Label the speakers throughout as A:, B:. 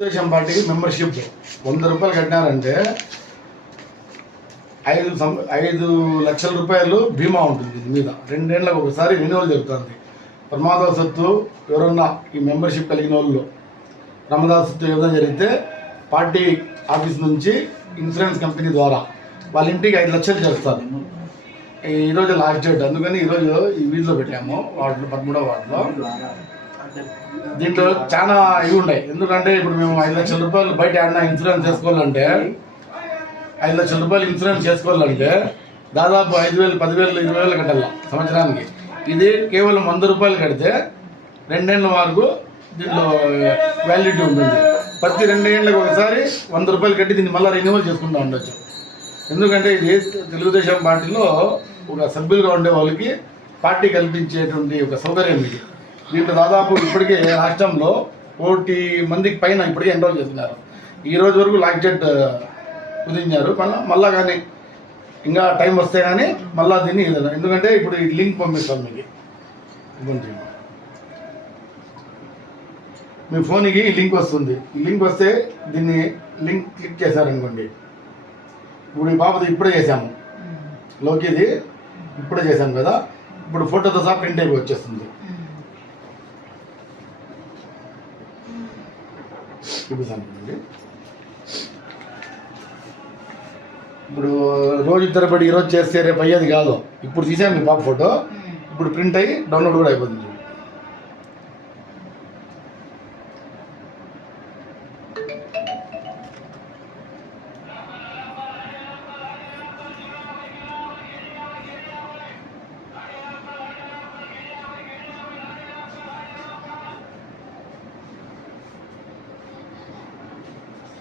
A: తెలుగుదేశం పార్టీకి మెంబర్షిప్ వంద రూపాయలు కట్టినారంటే ఐదు సం- ఐదు లక్షల రూపాయలు బీమా ఉంటుంది దీని మీద. రెండేళ్ళకు ఒకసారి రెన్యువల్ జరుగుతుంది. ప్రమాదవశత్తు ఎవరన్నా ఈ మెంబర్షిప్ కలిగిన వాళ్ళు ప్రమాదవశత్తు ఏదైనా జరిగితే పార్టీ ఆఫీస్ నుంచి ఇన్సూరెన్స్ కంపెనీ ద్వారా వాళ్ళ ఇంటికి ఐదు లక్షలు చేస్తారు ఈ రోజు లాస్ట్ డేట్. అందుకని ఈరోజు ఈ వీధిలో పెట్టాము వార్డులో పదమూడో వార్డులో. దీంట్లో చాలా ఇవి ఉన్నాయి ఎందుకంటే ఇప్పుడు మేము ఐదు లక్షల రూపాయలు బయట ఏమన్నా ఇన్సూరెన్స్ చేసుకోవాలంటే ఐదు లక్షల రూపాయలు ఇన్సూరెన్స్ చేసుకోవాలంటే దాదాపు ఐదు వేలు పదివేలు ఇరవై వేలు కట్టాల సంవత్సరానికి. ఇది కేవలం వంద రూపాయలు కడితే రెండేళ్ళ వరకు దీంట్లో వ్యాలిడిటీ ఉంటుంది. ప్రతి రెండేళ్ళకి ఒకసారి వంద రూపాయలు కట్టి దీన్ని మళ్ళీ రెన్యువల్ చేసుకుంటూ ఉండొచ్చు. ఎందుకంటే ఇది తెలుగుదేశం పార్టీలో ఒక సభ్యులుగా ఉండే వాళ్ళకి పార్టీ కల్పించేటువంటి ఒక సౌకర్యం ఇది. దీంట్లో దాదాపు ఇప్పటికే రాష్ట్రంలో కోటి మందికి పైన ఇప్పటికే ఎన్రోల్ చేస్తున్నారు. ఈ రోజు వరకు లాక్ డేట్ కుదించారు. మళ్ళా మళ్ళా కానీ ఇంకా టైం వస్తే కానీ మళ్ళా దీన్ని ఎందుకంటే ఇప్పుడు ఈ లింక్ పంపిస్తాం మీకు. మీ ఫోన్కి లింక్ వస్తుంది. ఈ లింక్ వస్తే దీన్ని లింక్ క్లిక్ చేశారనుకోండి. ఇప్పుడు ఈ బాబుది ఇప్పుడే చేసాము లోకిది ఇప్పుడే చేసాం కదా. ఇప్పుడు ఫోటోతో సహా ప్రింట్ అయిపోయి వచ్చేస్తుంది. చూపిస్తాను చూడండి. ఇప్పుడు రోజు తరబడి ఈరోజు చేస్తే రేపు అయ్యేది కాదు. ఇప్పుడు తీసాము మీ పాప ఫోటో. ఇప్పుడు ప్రింట్ అయ్యి డౌన్లోడ్ కూడా అయిపోతుంది.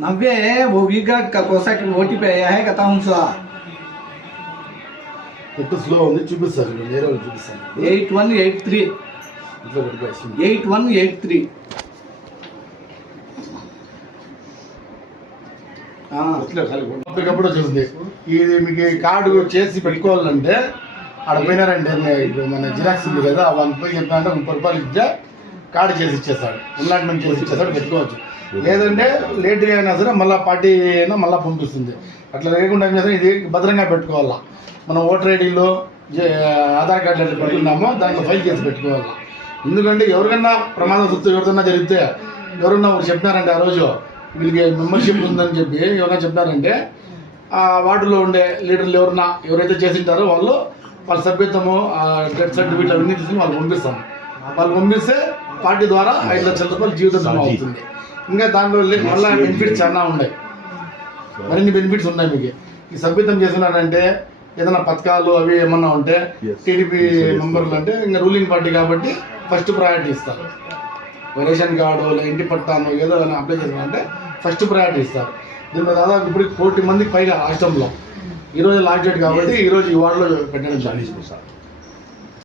B: नव्य वो विगट का कोसा की ओ टी पी आया है कहता हूँ सा
A: నెట్ స్లో ఉంది చూపిస్తారు ఇక్కడ వేరే వాళ్ళు చూపిస్తాను
B: एट वन एट थ्री
A: ఇంట్లో పెట్టుకోవాల్సింది
B: एट वन एट थ्री
A: అప్పటికప్పుడు వచ్చింది ఇది మీకు ఈ కార్డు చేసి పెట్టుకోవాలంటే ఆడ పోయినారంటే ఇప్పుడు మన జిరాక్స్ ఉంది కదా వాళ్ళకి పోయి చెప్పాలంటే ముప్పై రూపాయలు ఇచ్చే కార్డు చేసి ఇచ్చేస్తాడు ఎన్లాట్మెంట్ చేసి ఇచ్చేస్తాడు పెట్టుకోవచ్చు లేదంటే లేట్గా అయినా సరే మళ్ళీ పార్టీ అయినా మళ్ళీ పంపిస్తుంది. అట్లా లేకుండా ఏం చేస్తాం? ఇది భద్రంగా పెట్టుకోవాలా. మనం ఓటర్ ఐడీలో ఆధార్ కార్డు ఎట్లా పెట్టుకున్నామో దాంట్లో ఫైల్ చేసి పెట్టుకోవాలా. ఎందుకంటే ఎవరికన్నా ప్రమాద సుత్తు ఎవరికన్నా జరిగితే ఎవరన్నా చెప్పినారంటే ఆ రోజు వీళ్ళకి మెంబర్షిప్ ఉందని చెప్పి ఎవరైనా చెప్పారంటే ఆ వార్డులో ఉండే లీడర్లు ఎవరన్నా ఎవరైతే చేసింటారో వాళ్ళు వాళ్ళ సభ్యత్వము డెత్ సర్టిఫికెట్ అవన్నీ తీసుకుని వాళ్ళు పంపిస్తాం. వాళ్ళు పంపిస్తే పార్టీ ద్వారా ఐదు లక్షల రూపాయలు జీవిత అవుతుంది. ఇంకా దాంట్లో లే- మళ్ళీ బెనిఫిట్స్ చాలా ఉన్నాయి. మరిన్ని బెనిఫిట్స్ ఉన్నాయి మీకు. ఈ సభ్యత్వం చేస్తున్నారంటే ఏదైనా పథకాలు అవి ఏమన్నా ఉంటే టీడీపీ మెంబర్లు అంటే ఇంకా రూలింగ్ పార్టీ కాబట్టి ఫస్ట్ ప్రయారిటీ ఇస్తారు. రేషన్ కార్డు లేదా ఇంటి పట్టాను ఏదో అప్లై చేసామంటే ఫస్ట్ ప్రయారిటీ ఇస్తారు. దీంట్లో దాదాపు ఇప్పుడు కోటి మందికి పైగా రాష్ట్రంలో ఈరోజు లాస్ట్ డేట్ కాబట్టి ఈరోజు ఈ వార్డులో పెట్టడం జరిగింది.